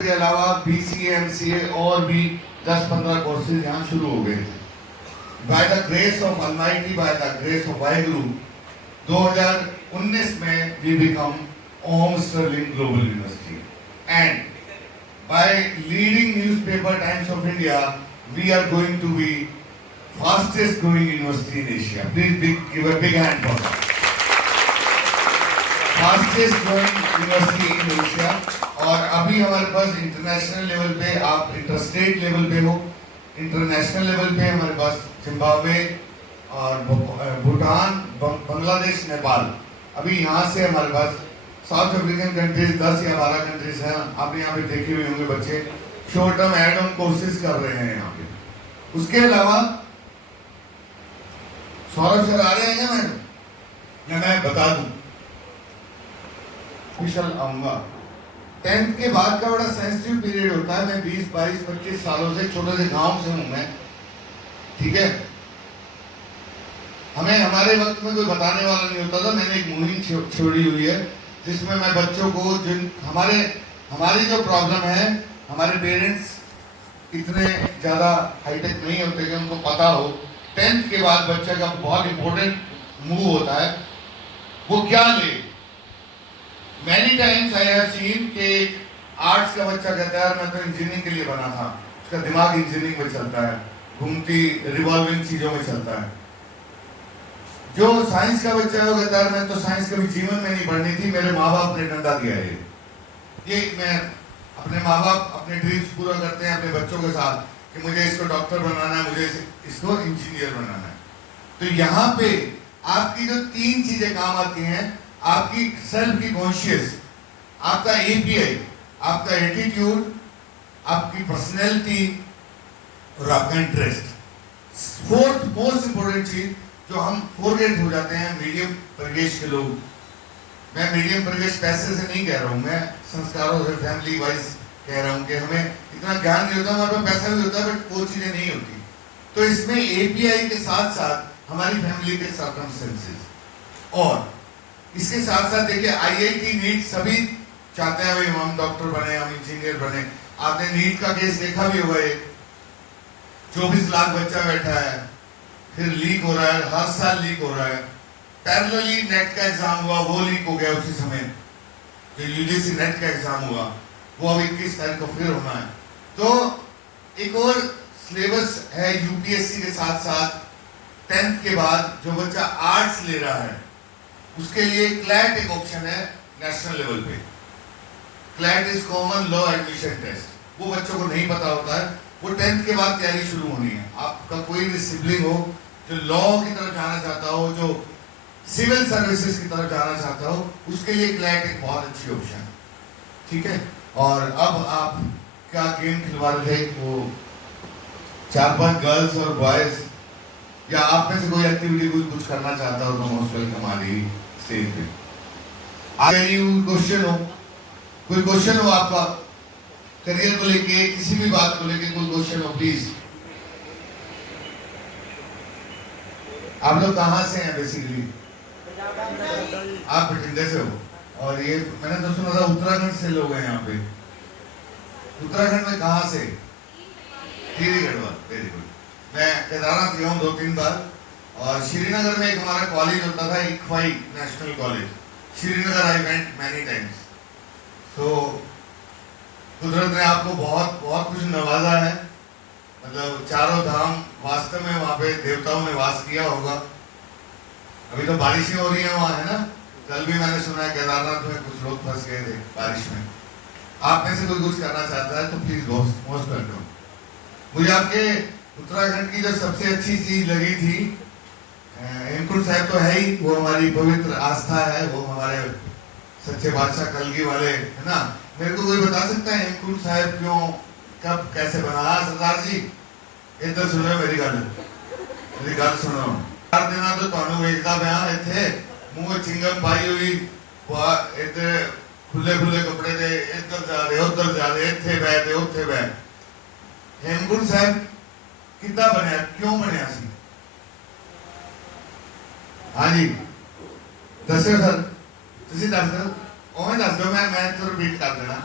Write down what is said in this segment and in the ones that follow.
के अलावा BCA MCA और भी 10-15 कोर्सेज यहाँ शुरू हो गए थे। By the grace of almighty, by the grace of Waheguru, 2019 में we become Om Sterling Global University and by leading newspaper Times of India, we are going to be fastest growing university in Asia. Please give a big hand for that. Fastest growing university in Asia. और अभी हमारे पास international level पे, आप interstate level पे हो, international level पे हमारे पास Zimbabwe और भूटान, बांग्लादेश, नेपाल, अभी यहाँ से हमारे पास साउथ अफ्रीकन कंट्रीज 10 या 12 कंट्रीज हैं। आप यहाँ पे देखे हुए होंगे बच्चे short term add on courses कर रहे हैं यहाँ पे। उसके अलावा सौरभ सर आ रहे हैं क्या मैं बता दूं, कुशल आऊंगा। 10th के बाद का बड़ा सेंसिटिव पीरियड होता है। मैं 20, 22, 25 सालों से छोटे से गांव से हूं मैं, ठीक है। हमें हमारे वक्त में कोई बताने वाला नहीं होता था। मैंने एक मुहिम छोड़ी हुई है जिसमें मैं बच्चों को, जिन हमारी जो प्रॉब्लम है, हमारे पेरेंट्स इतने ज़्यादा हाईटेक नहीं होते कि उनको पता हो 10th के बाद बच्चे का बहुत इंपॉर्टेंट मूव होता है, वो क्या ले। Many times I have seen कि आर्ट्स का बच्चा कहता है मैं तो इंजीनियरिंग के लिए बना था, उसका दिमाग इंजीनियरिंग में चलता है, घूमती रिवॉल्विंग चीज़ों में चलता है। जो साइंस का बच्चा है वो कहता है मैं तो साइंस कभी जीवन में नहीं पढ़नी थी, मेरे माँ बाप ने डंडा दिया है। ये मैं अपने माँ बाप अपने ड्रीम्स पूरा करते हैं अपने बच्चों के साथ कि मुझे इसको डॉक्टर बनाना है, मुझे इसको इंजीनियर बनाना है। तो यहाँ पे आपकी जो 3 चीजें काम आती हैं, आपकी सेल्फ की कॉन्शियस, आपका API, आपका एटीट्यूड, आपकी पर्सनैलिटी और आपका इंटरेस्ट। 4th मोस्ट इंपोर्टेंट चीज जो हम फॉरगेट हो जाते हैं मीडियम परिवेश के लोग। मैं मीडियम परिवेश पैसे से नहीं कह रहा हूँ, मैं संस्कारों से फैमिली वाइज कह रहा हूँ कि हमें इतना ज्ञान नहीं होता, हमारे पास पैसा भी होता है बट वो चीज़ें नहीं होती। तो इसमें API के साथ साथ हमारी फैमिली के सर्कमस्टेंसेस, और इसके साथ साथ देखिए IIT नीट सभी चाहते हैं भाई हम डॉक्टर बने, हम इंजीनियर बने। आपने नीट का केस देखा भी होगा, 24 लाख बच्चा बैठा है, फिर लीक हो रहा है, हर साल लीक हो रहा है। पैरेलली नेट का एग्जाम हुआ, वो लीक हो गया उसी समय। जो UGC नेट का एग्जाम हुआ वो अब 21 तारीख को फिर होना है। तो एक और सिलेबस है UPSC के साथ साथ 10th के बाद जो बच्चा आर्ट्स ले रहा है उसके लिए क्लैट एक ऑप्शन है नेशनल लेवल पे। CLAT is common law admission test. वो बच्चों को नहीं पता होता है, वो 10th के बाद तैयारी शुरू होनी है। आपका कोई भी सिबलिंग हो जो लॉ की तरफ जाना चाहता हो, जो सिविल सर्विसेज की तरफ जाना चाहता हो, उसके लिए क्लैट एक बहुत अच्छी ऑप्शन है, ठीक है। और अब आप क्या गेम खिलवा रहे थे, वो 4-5 गर्ल्स और बॉयज, या आप में से कोई एक्टिविटी कोई कुछ करना चाहता हो तो मोस्ट वेलकम हमारी स्टेज पे। क्वेश्चन हो, कोई क्वेश्चन हो आपका करियर को लेके, किसी भी बात को लेके कोई क्वेश्चन हो प्लीज। आप लोग कहाँ से हैं बेसिकली? आप बठिंडे से हो, और ये मैंने तो सुना था उत्तराखंड से लोग हैं यहाँ पे। उत्तराखंड में कहाँ से? Tehri Garhwal, very good. मैं केदारनाथ गया हूँ 2-3 बार, और श्रीनगर में एक हमारा कॉलेज होता था, ICFAI national college, Srinagar I went many times. तो कुदरत ने आपको बहुत बहुत कुछ नवाजा है, मतलब चारों धाम वास्तव में वहाँ पे देवताओं ने वास किया होगा। अभी तो बारिशें हो रही हैं वहाँ, है ना। कल भी मैंने सुना है केदारनाथ में कुछ लोग फंस गए थे बारिश में। आप में से कोई कुछ करना चाहता है तो प्लीज मोस्ट वेलकम। मुझे आपके उत्तराखंड की जो सबसे अच्छी चीज लगी थी, हेमकुंड साहिब तो है ही, वो हमारी पवित्र आस्था है, वो हमारे सच्चे बादशाह कलगी वाले, है ना। मेरे को कोई बता सकता है हेमकुंड साहिब क्यों, कब, कैसे बना? सरदार जी इधर सुनो मेरी गल सुनो। 4 दिना तो ਤੁਹਾਨੂੰ ਵੇਖਦਾ ਪਿਆ ਇੱਥੇ ਮੂੰਹ ਚਿੰਗਮ ਪਾਈ ਹੋਈ, ਇੱਧਰ ਖੁੱਲੇ ਖੁੱਲੇ ਕੱਪੜੇ ਦੇ, ਇੱਧਰ ਜਾ ਰਹੇ ਉੱਧਰ ਜਾ ਰਹੇ, ਇੱਥੇ ਬੈ ਤੇ ਉੱਥੇ ਬੈ। हेमकुंड साहिब कितना बनया, क्यों बनया सी? हाँ जी दस्यो सर, तुसी दस दो, उवें दस दो, मैं तो रिपीट कर देना।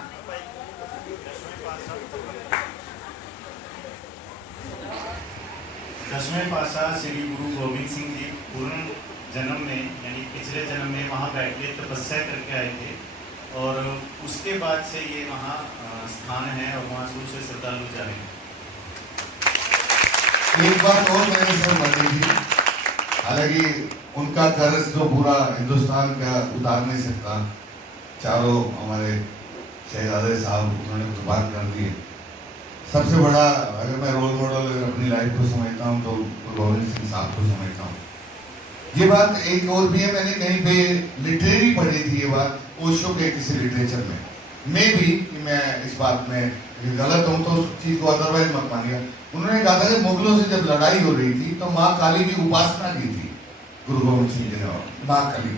दसवें पातशाह श्री गुरु गोविंद सिंह जी पूर्ण जन्म में यानी पिछले जन्म में वहाँ बैठ के तपस्या करके आए थे और उसके बाद से ये वहाँ स्थान है और वहाँ शुरू से श्रद्धालु जा रहे हैं। एक बात और मैंने सर मानी थी, हालांकि उनका कर्ज जो पूरा हिंदुस्तान का उतार नहीं सकता, चारों हमारे शहजादे साहब उन्होंने कुर्बान कर दिए। सबसे बड़ा अगर मैं रोल मॉडल अगर अपनी लाइफ को समझता हूँ तो गोविंद सिंह साहब को समझता हूँ। ये बात एक और भी है, मैंने कहीं पे लिटरेरी पढ़ी थी ये बात ओशो के किसी लिटरेचर में, भी कि मैं इस बात में गलत हूँ तो उस चीज को अदरवाइज मत मानिएगा। उन्होंने कहा था कि मुगलों से जब लड़ाई हो रही थी तो माँ काली की उपासना की थी गुरु गोविंद सिंह जी ने, माँ काली,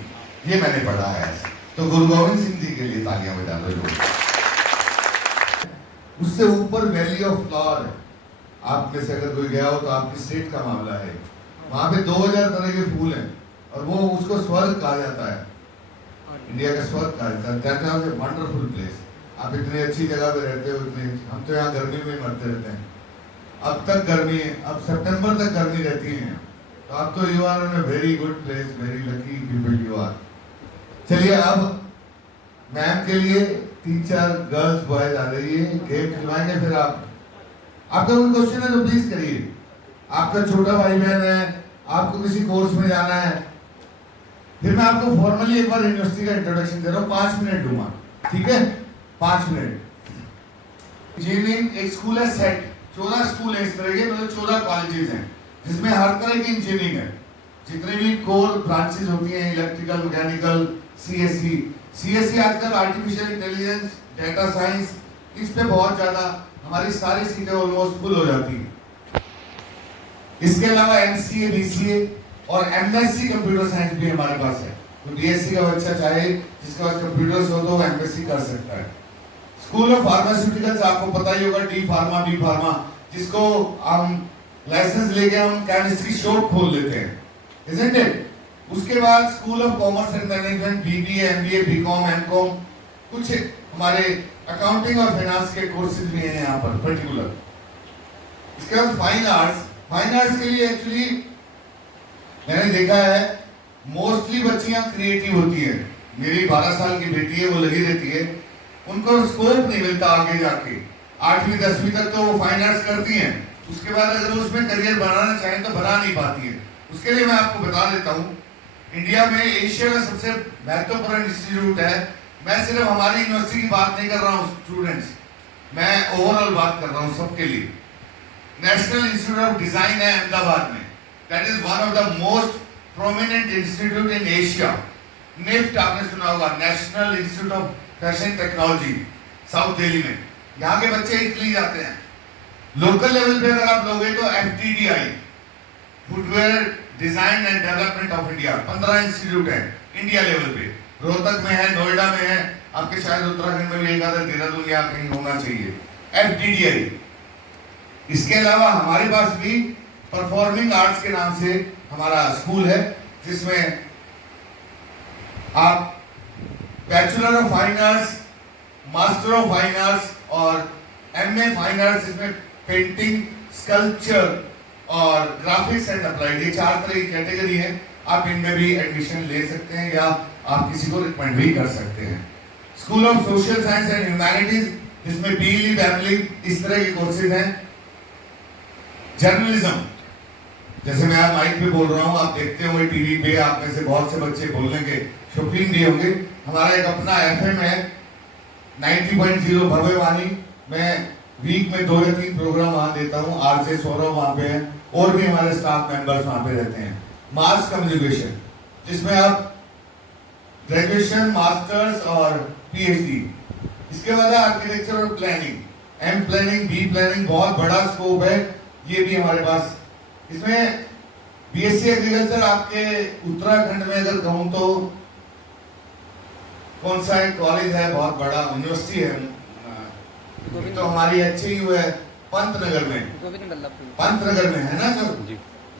ये मैंने पढ़ा है। तो गुरु गोविंद सिंह जी के लिए तालियां बजा दो लोग। उससे ऊपर वैली ऑफ फ्लावर है, आप में से अगर कोई गया हो तो आपकी स्टेट का मामला है। वहां पे 2000 तरह के फूल हैं और वो उसको स्वर्ग कहा जाता है, इंडिया का स्वर्ग कहा जाता है। That is a wonderful place. आप इतनी अच्छी जगह पे रहते हो, इतने, हम तो यहाँ गर्मी में मरते रहते हैं। अब तक गर्मी है, अब सितंबर तक गर्मी रहती है, तो आप तो you are in a very good place, very lucky people you are. चलिए अब मैम के लिए 3-4 गर्ल्स बॉयज आ रही है, गेम खिलवाएंगे, फिर आपका कोई क्वेश्चन है तो प्लीज करिए। आपका छोटा भाई बहन है, आपको किसी कोर्स में जाना है, फिर मैं आपको फॉर्मली एक बार यूनिवर्सिटी का इंट्रोडक्शन दे रहा हूँ, 5 मिनट दूंगा, ठीक है? 5 मिनट। इंजीनियरिंग एक स्कूल है सेट, 14 स्कूल है इस तरह के, मतलब 14 कॉलेजेस हैं जिसमें हर तरह की इंजीनियरिंग है। जितनी भी कोर ब्रांचेस होती हैं, इलेक्ट्रिकल, मैकेनिकल, सीएससी आजकल आर्टिफिशियल इंटेलिजेंस, डेटा साइंस, इस पे बहुत ज्यादा हमारी सारी सीटें ऑलमोस्ट फुल हो जाती हैं। इसके अलावा एमसीए, बीसीए और एमएससी कंप्यूटर साइंस भी हमारे पास है। तो बीएससी का बच्चा चाहे जिसके पास कंप्यूटर्स हो तो वो एमएससी कर सकता है। स्कूल ऑफ फार्मास्यूटिकल्स आपको पता ही होगा, डी फार्मा, बी फार्मा, जिसको हम लाइसेंस लेके हम केमिस्ट्री शॉप खोल लेते हैं, isn't it? उसके बाद school of commerce and management, BBA, MBA, BCom, MCom, कुछ हमारे अकाउंटिंग और फाइनेंस के कोर्सेज भी हैं यहाँ पर पर्टिकुलर। इसके बाद फाइन आर्ट्स के लिए एक्चुअली मैंने देखा है मोस्टली बच्चियां क्रिएटिव होती हैं। मेरी 12 साल की बेटी है, वो लगी रहती है, उनको स्कोप नहीं मिलता आगे जाके। 8वीं 10वीं तक तो वो फाइन आर्ट्स करती हैं, उसके बाद अगर उसमें करियर बनाना चाहें तो बना नहीं पाती है। उसके लिए मैं आपको बता देता हूँ, इंडिया में एशिया का सबसे महत्वपूर्ण इंस्टीट्यूट है। मैं सिर्फ हमारी यूनिवर्सिटी की बात नहीं कर रहा हूँ स्टूडेंट्स, मैं ओवरऑल बात कर रहा हूँ सबके लिए। नेशनल इंस्टीट्यूट ऑफ डिजाइन है अहमदाबाद में, that is one of the most prominent institute in Asia. NIFT आपने सुना होगा, national institute of fashion technology, South Delhi में। यहाँ के बच्चे इटली जाते हैं। लोकल लेवल पे अगर आप लोगे तो FTDI, footwear design and development of India, 15 institute है इंडिया लेवल पे। रोहतक में है, नोएडा में है, आपके शायद उत्तराखंड में भी एक आधा, देहरादून या कहीं होना चाहिए, एफटीडीआई। इसके अलावा हमारे पास भी परफॉर्मिंग आर्ट्स के नाम से हमारा स्कूल है, जिसमें आप bachelor of fine arts, master of fine arts और एमए फाइन आर्ट्स, इसमें पेंटिंग, स्कल्पचर और ग्राफिक्स एंड अप्लाइड, ये 4 तरह की कैटेगरी है। आप इनमें भी एडमिशन ले सकते हैं या आप किसी को रिकमेंड भी कर सकते हैं। School of social science and humanities, जिसमें बीली, फैमिली, इस तरह के कोर्सेज हैं। जर्नलिज्म, जैसे मैं आज माइक पे बोल रहा हूँ, आप देखते होंगे टीवी पे, आप में से बहुत से बच्चे बोलने के शौकीन भी होंगे। हमारा एक अपना एफएम है 90.0 भव्यवाणी, मैं वीक में 2 या 3 प्रोग्राम वहां देता हूँ। आरजे सौरभ वहां पे है और भी हमारे स्टाफ मेंबर्स वहां पे रहते हैं। मास कम्युनिकेशन, जिसमें आप ग्रेजुएशन, मास्टर्स और पीएचडी। इसके बाद आर्किटेक्चर और planning, M planning, B planning, बहुत बड़ा स्कोप है, ये भी हमारे पास। इसमें बीएससी एग्रीकल्चर आपके उत्तराखंड में अगर कहूँ तो कौन सा एक कॉलेज है, बहुत बड़ा यूनिवर्सिटी है, तो हमारी अच्छी हुई है पंतनगर में, पंतनगर में है ना सर।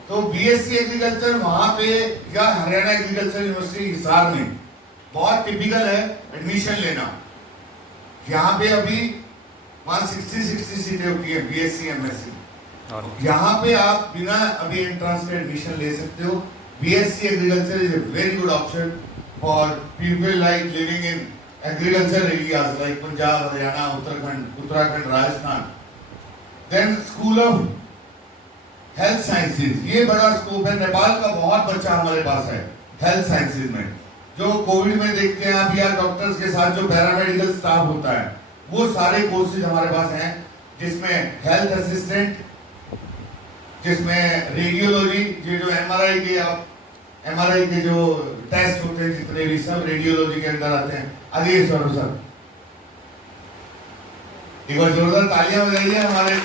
तो बीएससी एग्रीकल्चर वहां पे, या हरियाणा एग्रीकल्चर यूनिवर्सिटी हिसार में बहुत टिपिकल है एडमिशन लेना। यहाँ पे अभी वहां 60 सीटें होती है बीएससी एमएससी, यहाँ पे आप बिना अभी एंट्रेंस के एडमिशन ले सकते हो। BSc agriculture is a very good option for people like living in agriculture areas like Punjab, Haryana, Uttarakhand, Rajasthan. Then School of health sciences, ये बड़ा स्कोप है। नेपाल का बहुत बच्चा हमारे पास है हेल्थ साइंसेज में, जो कोविड में देखते हैं आप, या डॉक्टर्स के साथ जो पैरामेडिकल स्टाफ होता है, वो सारे कोर्सेज हमारे पास हैं, जिसमें हेल्थ असिस्टेंट, जिसमें रेडियोलॉजी, ये जो एमआरआई के जो टेस्ट होते हैं जितने भी, सब रेडियोलॉजी के अंदर आते हैं। आगे सर एक बार जोरदार तालियां बजाइए हमारे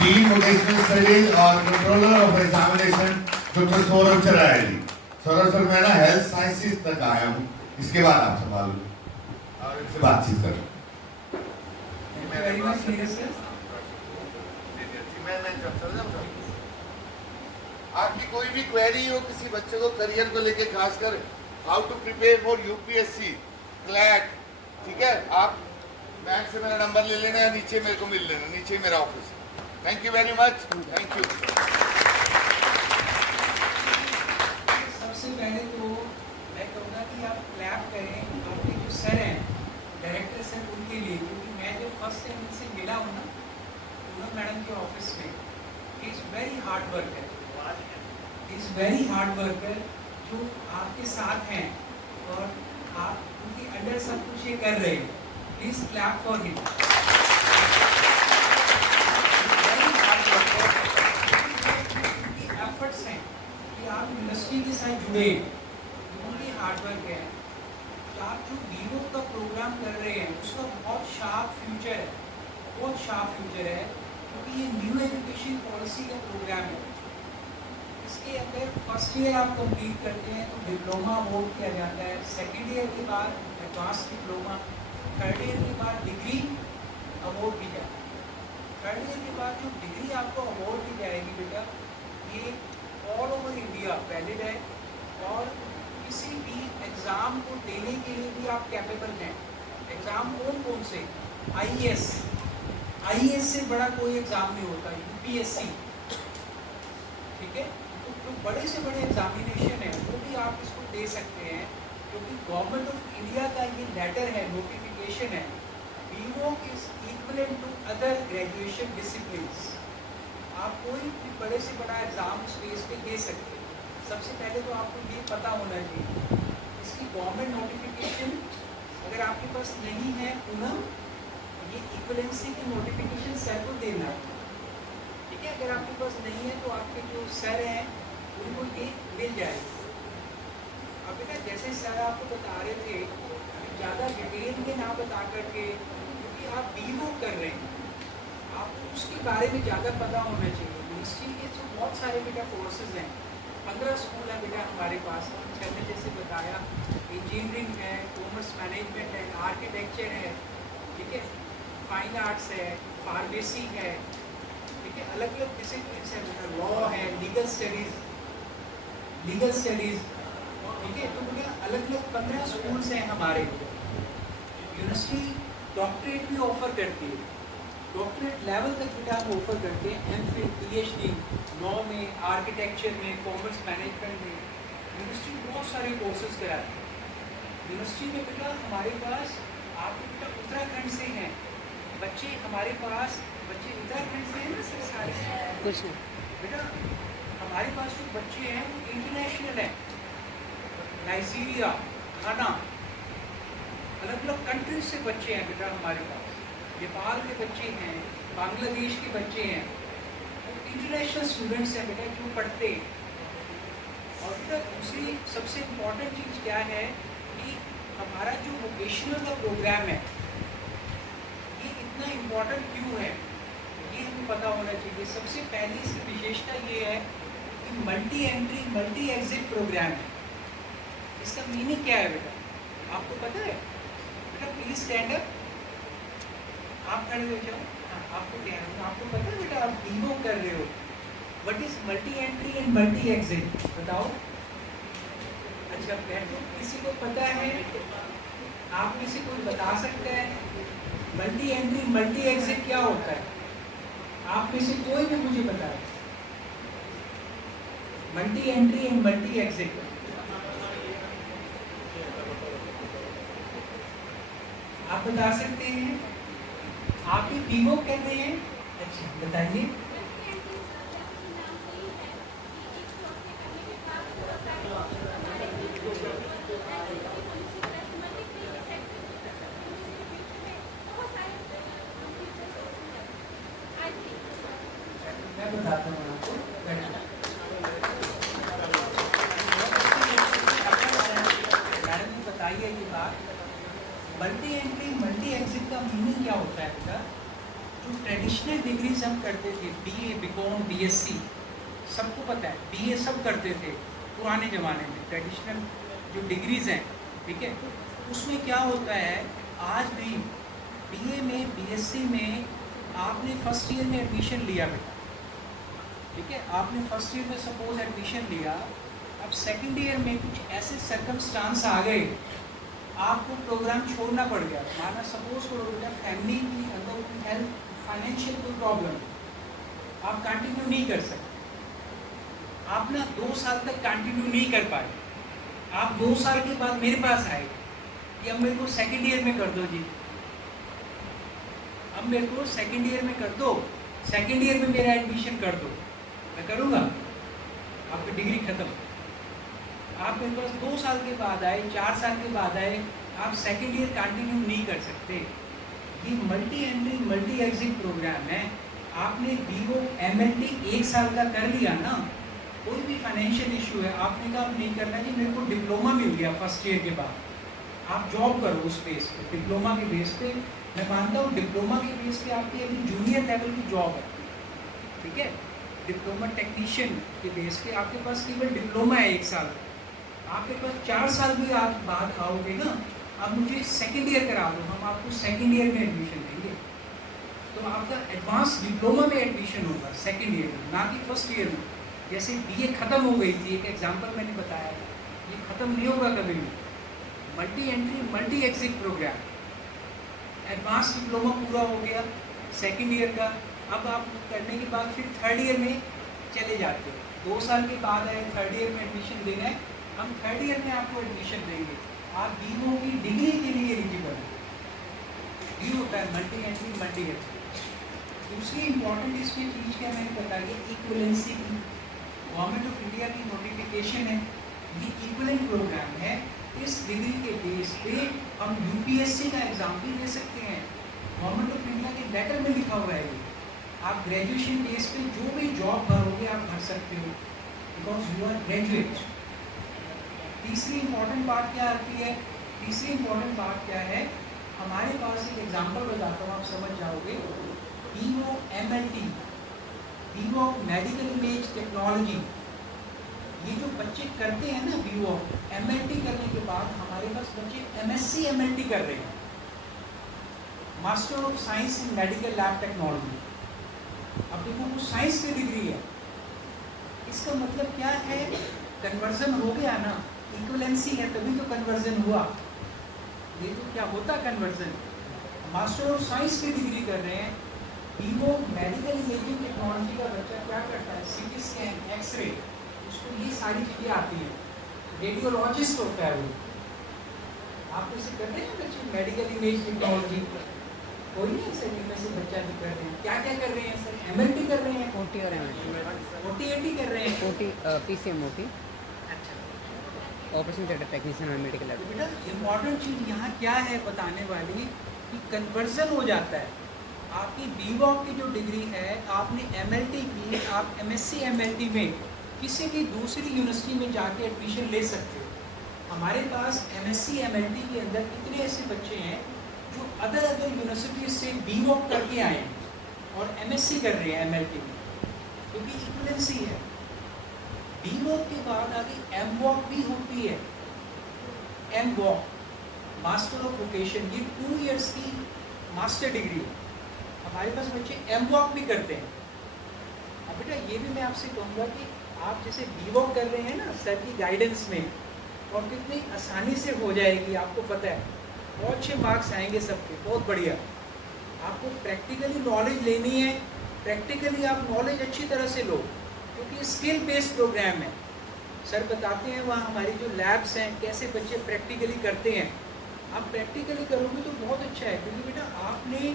डीन वोकेशनल स्टडीज और controller of examination doctor Saurabh Charaya ji. Saurabh sir, मैं ना हेल्थ साइंसेज तक आया हूँ, इसके बाद आप संभाल लो और इनसे बातचीत करो। आपकी कोई भी क्वेरी हो किसी बच्चे को करियर को लेके, खासकर how to prepare for UPSC, CLAT, ठीक है, आप बैंक से मेरा नंबर ले लेना है, नीचे मेरे को मिल लेना, नीचे मेरा office. Thank you very much, thank you. सबसे पहले तो मैं कहूँगा कि आप क्लैप करें आपके जो सर हैं, डायरेक्टर सर, उनके लिए, क्योंकि मैं जब फर्स्ट टाइम इनसे मिला हूँ ना पूनम मैडम के ऑफिस में, is very hard worker, is very hard worker, जो आपके साथ हैं और आप उनके अंडर सब कुछ ये कर रहे हैं। Please clap for him. Efforts हैं कि आप इंडस्ट्री के साथ जुड़े, उनकी हार्डवर्क है। आप जो वीवो का प्रोग्राम कर रहे हैं उसका बहुत शार्प फ्यूचर है, बहुत शार्प फ्यूचर है, क्योंकि ये न्यू एजुकेशन पॉलिसी का प्रोग्राम है। इसके अंदर फर्स्ट ईयर आप कंप्लीट करते हैं तो डिप्लोमा अवॉर्ड किया जाता है, सेकेंड ईयर के बाद एडवांस डिप्लोमा, थर्ड ईयर के बाद डिग्री अवॉर्ड दी जाती है। थर्ड ईयर के बाद जो डिग्री आपको अवॉर्ड दी जाएगी बेटा, ये ऑल ओवर इंडिया वैलिड है और किसी भी एग्ज़ाम को देने के लिए भी आप कैपेबल हैं। एग्ज़ाम कौन कौन से? आईएएस से बड़ा कोई एग्ज़ाम नहीं होता, यूपीएससी, ठीक है। तो जो बड़े से बड़े एग्जामिनेशन है वो भी आप इसको दे सकते हैं, क्योंकि गवर्नमेंट ऑफ इंडिया का ये लेटर है, नोटिफिकेशन है, वीवो is equivalent to other graduation disciplines. आप कोई भी बड़े से बड़ा एग्ज़ाम स्पेस पे दे सकते हैं। सबसे पहले तो आपको ये पता होना चाहिए इसकी गवर्नमेंट नोटिफिकेशन अगर आपके पास नहीं है पूनम, ये इक्विवेलेंसी की नोटिफिकेशन सर को देना है, ठीक है। अगर आपके पास नहीं है तो आपके जो सर हैं उनको ये मिल जाएगी। अब बेटा जैसे सर आपको बता रहे थे, ज़्यादा डिटेल में ना बता करके, क्योंकि आप वीवो कर रहे हैं, आपको उसके बारे में ज़्यादा पता होना चाहिए। मिनिस्ट्री के जो बहुत सारे बेटा कोर्सेज हैं, 15 स्कूल हैं बेटा हमारे पास। सर ने जैसे बताया, इंजीनियरिंग है, कॉमर्स मैनेजमेंट है, आर्किटेक्चर है, ठीक है, फाइन आर्ट्स है, फार्मेसी है, ठीक है, अलग अलग डिसिप्लिन है बेटा, लॉ है, लीगल स्टडीज़, ठीक है। तो बेटा अलग अलग 15 स्कूल्स हैं हमारे। यूनिवर्सिटी डॉक्टरेट भी ऑफर करती है, डॉक्टरेट लेवल तक बेटा हम ऑफर करते हैं, एमफिल, पीएचडी, लॉ में, आर्किटेक्चर में, कॉमर्स मैनेजमेंट में। यूनिवर्सिटी बहुत सारे कोर्सेज कराती है। यूनिवर्सिटी में बेटा हमारे पास, आप बेटा उत्तराखंड से हैं बच्चे, हमारे पास बच्चे उत्तराखंड से हैं ना सर, सारे कुछ नहीं बेटा। हमारे पास जो बच्चे हैं वो इंटरनेशनल हैं, नाइजीरिया, घाना, अलग अलग कंट्रीज से बच्चे हैं बेटा हमारे पास। नेपाल के बच्चे हैं, बांग्लादेश के बच्चे हैं, वो इंटरनेशनल स्टूडेंट्स हैं बेटा जो पढ़ते हैं। और बेटा दूसरी सबसे इम्पोर्टेंट चीज़ क्या है कि हमारा जो वोकेशनल का प्रोग्राम है ये इतना इम्पोर्टेंट क्यों है, ये हमें पता होना चाहिए। सबसे पहली इसकी विशेषता ये है कि multi entry multi exit program है। इसका मीनिंग क्या है बेटा, आपको पता है बेटा? प्लीज स्टैंड अप, आप खड़े हो जाओ। हाँ, आपको क्या है, आपको पता है बेटा, आप वीवो कर रहे हो, what is multi entry and multi exit, बताओ। अच्छा बैठो, किसी को पता है? आप में से कोई बता सकता है मल्टी एंट्री मल्टी एग्जिट क्या होता है? आप में से कोई भी मुझे बताए multi entry and multi exit. आप बता सकते हैं? आप ही बीवो कहते हैं? अच्छा बताइए। मैं बताता हूँ आपको। मैडम ने बताइए ये बात। मल्टी एंट्री मल्टी एग्जिट का मीनिंग क्या होता है बेटा? जो ट्रेडिशनल डिग्रीज हम करते थे, बीए, बीकॉम, बीएससी, सबको पता है, बीए सब करते थे पुराने ज़माने में, ट्रेडिशनल जो डिग्रीज हैं, ठीक है। उसमें क्या होता है, आज भी बीए में, बीएससी में आपने फर्स्ट ईयर में एडमिशन लिया बेटा, ठीक है, आपने फर्स्ट ईयर में सपोज एडमिशन लिया, अब सेकंड ईयर में कुछ ऐसे सर्कमस्टांस आ गए, आपको प्रोग्राम छोड़ना पड़ गया। माना सपोज करो बेटा फैमिली की अंदर कोई हेल्थ फाइनेंशियल कोई प्रॉब्लम, आप कंटिन्यू नहीं कर सकते, आप ना 2 साल तक कंटिन्यू नहीं कर पाए, आप 2 साल के बाद मेरे पास आए कि अब मेरे को सेकंड ईयर में कर दो जी, अब मेरे को सेकंड ईयर में कर दो, सेकंड ईयर में मेरा एडमिशन कर दो, मैं करूँगा, आपकी डिग्री खत्म। आप मेरे पास 2 साल के बाद आए, 4 साल के बाद आए, आप सेकंड ईयर कंटिन्यू नहीं कर सकते। ये multi entry multi exit program है। आपने बीओ एमएलटी 1 साल का कर लिया ना, कोई भी फाइनेंशियल इशू है, आपने कहा नहीं करना जी, मेरे को डिप्लोमा मिल गया फर्स्ट ईयर के बाद, आप जॉब करो उस बेस पे, डिप्लोमा के बेस पे। मैं मानता हूँ डिप्लोमा के बेस पे आपकी अभी जूनियर लेवल की जॉब है, ठीक है, डिप्लोमा टेक्नीशियन के बेस पे आपके पास केवल डिप्लोमा है 1 साल, आपके पास 4 साल भी आप बाद आओगे ना, अब मुझे सेकंड ईयर करा दो, हम आपको सेकंड ईयर में एडमिशन देंगे, तो आपका एडवांस डिप्लोमा में एडमिशन होगा सेकंड ईयर में, ना कि फर्स्ट ईयर में। जैसे बीए खत्म हो गई थी, एक एग्जांपल मैंने बताया, ये खत्म नहीं होगा कभी भी। Multi entry multi exit program, advance diploma पूरा हो गया सेकंड ईयर का, अब आप करने के बाद फिर थर्ड ईयर में चले जाते हो, 2 साल के बाद आए थर्ड ईयर में एडमिशन देना है, हम थर्ड ईयर में आपको एडमिशन देंगे, आप बीओ की डिग्री के लिए एलिजिबल हैं। ये होता है मल्टी एंट्री मल्टी एग्जिट। दूसरी इंपॉर्टेंट इसमें चीज़ क्या मैंने बताई, इक्वलेंसी की, गवर्नमेंट ऑफ इंडिया की नोटिफिकेशन है, ये इक्वलेंट प्रोग्राम है, इस डिग्री के बेस पे हम यूपीएससी का एग्ज़ाम भी दे सकते हैं, गवर्नमेंट ऑफ इंडिया के लेटर में लिखा हुआ है ये, आप ग्रेजुएशन बेस पे जो भी जॉब भरोगे आप भर सकते हो, बिकॉज यू आर ग्रेजुएट। तीसरी इंपॉर्टेंट बात क्या आती है, तीसरी इंपॉर्टेंट बात क्या है, हमारे पास एक एग्जांपल बताता हूँ, आप समझ जाओगे। BVoc MLT, BVoc medical image technology, ये जो बच्चे करते हैं ना बीओ एमएलटी करने के बाद, हमारे पास बच्चे एमएससी एमएलटी कर रहे हैं, master of science in medical lab technology. अब देखो वो साइंस की डिग्री है, इसका मतलब क्या है, कन्वर्जन हो गया ना, इक्वलेंसी है तभी तो कन्वर्जन हुआ, ये तो क्या होता कन्वर्जन। मास्टर ऑफ साइंस की डिग्री कर रहे हैं, बीओ मेडिकल इमेजिंग टेक्नोलॉजी का बच्चा क्या करता है, सीटी स्कैन, एक्सरे, उसको ये सारी चीज़ें आती हैं, रेडियोलॉजिस्ट होता है वो। आप इसे करते हैं बच्चे मेडिकल इमेज टेक्नोलॉजी, कोई नहीं सर इनमें से बच्चा भी कर रहे हैं, क्या क्या कर रहे हैं सर, एमएलटी कर रहे हैं, ओटी और एमएलटी, ओटीएटी कर रहे हैं, ओटी पीसीएम ओटी, अच्छा। ऑपरेशन थिएटर टेक्नीशियन और मेडिकल लैब। तो बेटा इम्पॉर्टेंट चीज़ यहाँ क्या है बताने वाली, कि कन्वर्जन हो जाता है, आपकी बीवॉक की जो डिग्री है, आपने एमएलटी की, आप एमएससी एमएलटी में किसी भी दूसरी यूनिवर्सिटी में जाके एडमिशन ले सकते हो। हमारे पास एमएससी एमएलटी के अंदर कितने ऐसे बच्चे हैं जो अदर यूनिवर्सिटी से बीवॉक करके आए हैं और एमएससी कर रहे हैं एमएलटी में, क्योंकि इक्वलेंसी है। बीवॉक के बाद आगे एमवॉक भी होती है, एमवॉक मास्टर ऑफ वोकेशन, ये 2 इयर्स की मास्टर डिग्री है, हमारे पास बच्चे एमवॉक भी करते हैं। अब बेटा ये भी मैं आपसे कहूँगा कि आप जैसे बीवॉक कर रहे हैं ना सर की गाइडेंस में, और कितनी आसानी से हो जाएगी, आपको पता है बहुत अच्छे मार्क्स आएंगे सबके, बहुत बढ़िया। आपको प्रैक्टिकली नॉलेज लेनी है, प्रैक्टिकली आप नॉलेज अच्छी तरह से लो, क्योंकि स्किल बेस्ड प्रोग्राम है। सर बताते हैं वहाँ हमारी जो लैब्स हैं कैसे बच्चे प्रैक्टिकली करते हैं। आप प्रैक्टिकली करोगे तो बहुत अच्छा है, क्योंकि बेटा आपने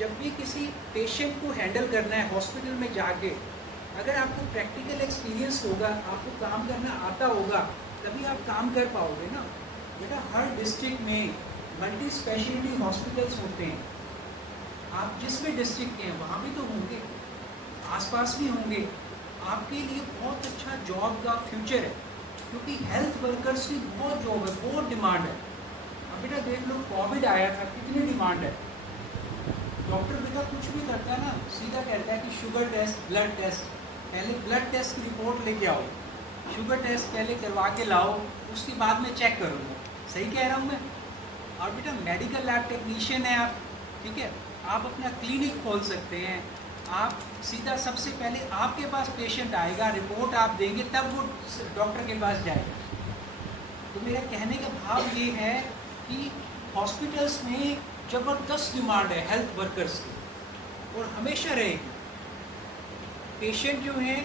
जब भी किसी पेशेंट को हैंडल करना है हॉस्पिटल में जाके, अगर आपको प्रैक्टिकल एक्सपीरियंस होगा, आपको काम करना आता होगा, तभी आप काम कर पाओगे ना। बेटा हर डिस्ट्रिक्ट में मल्टी स्पेशलिटी हॉस्पिटल्स होते हैं, आप जिस भी डिस्ट्रिक्ट के हैं वहाँ भी तो होंगे, आसपास भी होंगे। आपके लिए बहुत अच्छा जॉब का फ्यूचर है, क्योंकि हेल्थ वर्कर्स की बहुत जॉब है, बहुत डिमांड है। अब बेटा देख लो, कोविड आया था, कितनी डिमांड है। डॉक्टर बेटा कुछ भी करता है ना, सीधा कहता है कि शुगर टेस्ट, ब्लड टेस्ट, पहले ब्लड टेस्ट की रिपोर्ट लेके आओ, शुगर टेस्ट पहले करवा के लाओ, उसके बाद में चेक करूँगा। सही कह रहा हूँ मैं? और बेटा मेडिकल लैब टेक्नीशियन है आप, ठीक है, आप अपना क्लिनिक खोल सकते हैं। आप सीधा सबसे पहले आपके पास पेशेंट आएगा, रिपोर्ट आप देंगे, तब वो डॉक्टर के पास जाएगा। तो मेरा कहने का भाव ये है कि हॉस्पिटल्स में ज़बरदस्त डिमांड है हेल्थ वर्कर्स की, और हमेशा रहेगी। पेशेंट जो हैं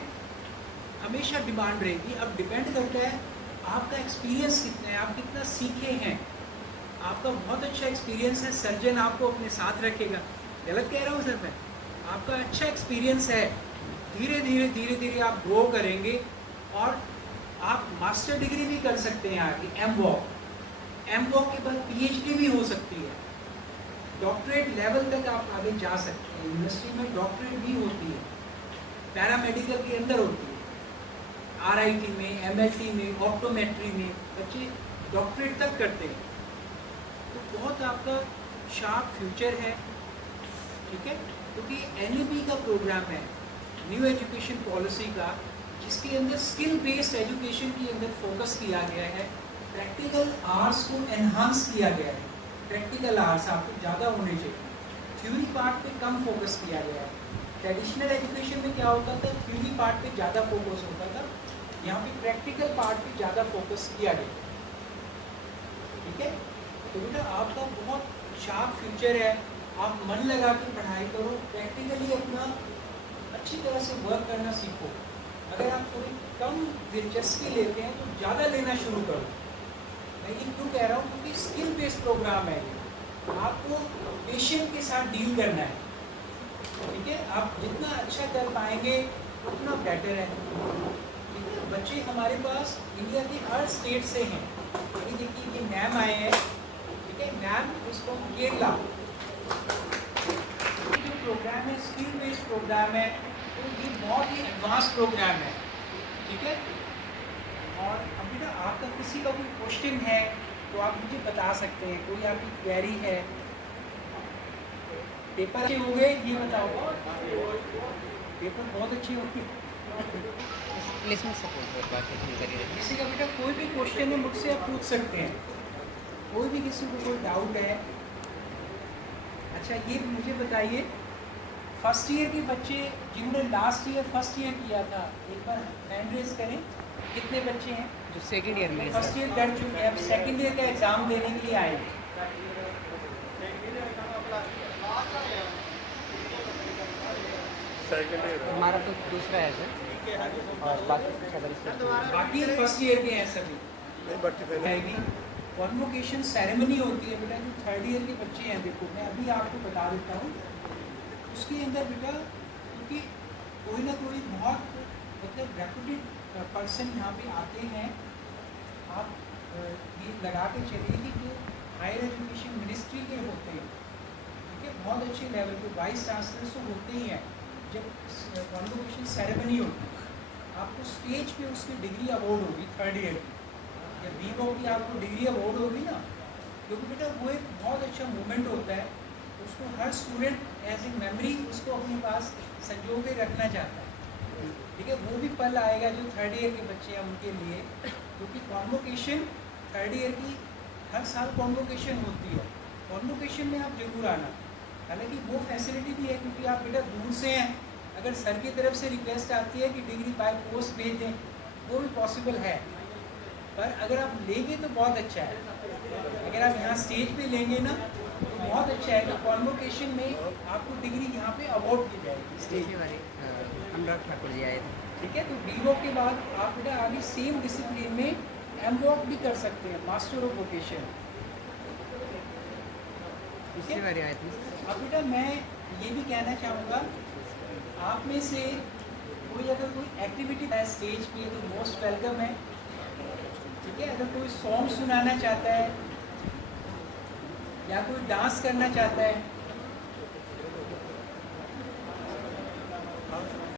हमेशा डिमांड रहेगी। अब डिपेंड करता है आपका एक्सपीरियंस कितना है, आप कितना सीखे हैं। आपका बहुत अच्छा एक्सपीरियंस है, सर्जन आपको अपने साथ रखेगा। गलत कह रहा हूँ सर मैं? आपका अच्छा एक्सपीरियंस है, धीरे धीरे आप ग्रो करेंगे, और आप मास्टर डिग्री भी कर सकते हैं आगे, एमवॉक के बाद पीएचडी भी हो सकती है, डॉक्टरेट लेवल तक आप आगे जा सकते हैं। यूनिवर्सिटी में डॉक्टरेट भी होती है, पैरामेडिकल के अंदर होती है, आरआईटी में, एमएलटी में, ऑप्टोमेट्री में बच्चे डॉक्टरेट तक करते हैं। तो बहुत आपका शार्प फ्यूचर है, ठीक है, क्योंकि एनईपी का प्रोग्राम है, न्यू एजुकेशन पॉलिसी का, जिसके अंदर स्किल बेस्ड एजुकेशन के अंदर फोकस किया गया है। प्रैक्टिकल आवर्स को एनहांस किया गया है, प्रैक्टिकल आवर्स आपको ज़्यादा होने चाहिए, थ्योरी पार्ट पे कम फोकस किया गया है। ट्रेडिशनल एजुकेशन में क्या होता था, थ्योरी पार्ट पे ज़्यादा फोकस होता था, यहाँ पे प्रैक्टिकल पार्ट पे ज़्यादा फोकस किया गया, ठीक है। तो बेटा आपका बहुत शार्प फ्यूचर है, आप मन लगा के पढ़ाई करो, प्रैक्टिकली अपना अच्छी तरह से वर्क करना सीखो। अगर आप थोड़ी कम दिलचस्पी लेते हैं तो ज़्यादा लेना शुरू करो। मैं ये क्यों कह रहा हूँ, क्योंकि स्किल बेस्ड प्रोग्राम है, आपको पेशेंट के साथ डील करना है, ठीक है। आप जितना अच्छा कर पाएंगे उतना बेटर है, ठीक है। बच्चे हमारे पास इंडिया के हर स्टेट से हैं। अभी देखिए ये मैम आए हैं, ठीक है, मैम इज फ्रॉम केरला। जो प्रोग्राम है स्किल बेस्ड प्रोग्राम है, तो ये बहुत ही एडवांस प्रोग्राम है, ठीक है। और अभी ना आपका किसी का कोई क्वेश्चन है तो आप मुझे बता सकते हैं, कोई आपकी क्वेरी है। पेपर अच्छे हो गए ये बताओ, पेपर बहुत अच्छे हो गए। प्लेसमेंट सपोर्ट बात करिए। किसी का बेटा कोई भी क्वेश्चन है मुझसे आप पूछ सकते हैं, कोई भी किसी को कोई डाउट है। अच्छा ये मुझे बताइए, फर्स्ट ईयर के बच्चे जिन्होंने लास्ट ईयर फर्स्ट ईयर किया था, एक बार हैंड रेज करें, कितने बच्चे हैं जो सेकंड ईयर में फर्स्ट ईयर कर चुके हैं, अब सेकंड ईयर का एग्ज़ाम देने के लिए आए? हमारा तो दूसरा है सर, और बाकी फर्स्ट ईयर के हैं सभी। रहेगी कॉन्वोकेशन सेरेमनी होती है बेटा, जो थर्ड ईयर के बच्चे हैं, देखो मैं अभी आपको बता देता हूँ, उसके अंदर बेटा क्योंकि कोई ना कोई बहुत मतलब रेपुटेड पर्सन यहाँ पे आते हैं, आप ये लगा के चलिए कि जो हायर एजुकेशन मिनिस्ट्री के होते हैं, ठीक है, बहुत अच्छे लेवल के वाइस चांसलर्स तो होते ही हैं। जब कॉन्वोकेशन सेरेमनी होती है, आपको स्टेज पे उसकी डिग्री अवार्ड होगी थर्ड ईयर की, या बीवॉक की आपको डिग्री अवार्ड होगी ना, क्योंकि बेटा वो एक बहुत अच्छा मूवमेंट होता है, उसको हर स्टूडेंट एज ए मेमोरी उसको अपने पास संजो के रखना चाहता है, ठीक है। वो भी पल आएगा जो थर्ड ईयर के बच्चे हैं उनके लिए, क्योंकि कॉन्वोकेशन थर्ड ईयर की हर साल कॉन्वोकेशन होती है, कॉन्वोकेशन में आप जरूर आना। हालांकि वो फैसिलिटी भी है क्योंकि आप बेटा दूर से हैं, अगर सर की तरफ से रिक्वेस्ट आती है कि डिग्री बाय पोस्ट भेज दें, वो भी पॉसिबल है, पर अगर आप लेंगे तो बहुत अच्छा है। अगर आप यहाँ स्टेज पे लेंगे ना तो बहुत अच्छा है कि कॉन्वोकेशन में आपको डिग्री यहाँ पे अवार्ड की जाएगी स्टेज पिछली बारी अनुराग ठाकुर जी आए थे। ठीक है। तो बीवॉक के बाद आप बेटा आगे सेम डिसिप्लिन में एमवॉक भी कर सकते हैं, मास्टर ऑफ वोकेशन। ठीक पिछली है। बारी आए थे। अब बेटा मैं ये भी कहना चाहूँगा, आप में से कोई अगर कोई एक्टिविटी है स्टेज पे तो मोस्ट वेलकम है। ठीक है। अगर कोई सॉन्ग सुनाना चाहता है या कोई डांस करना चाहता है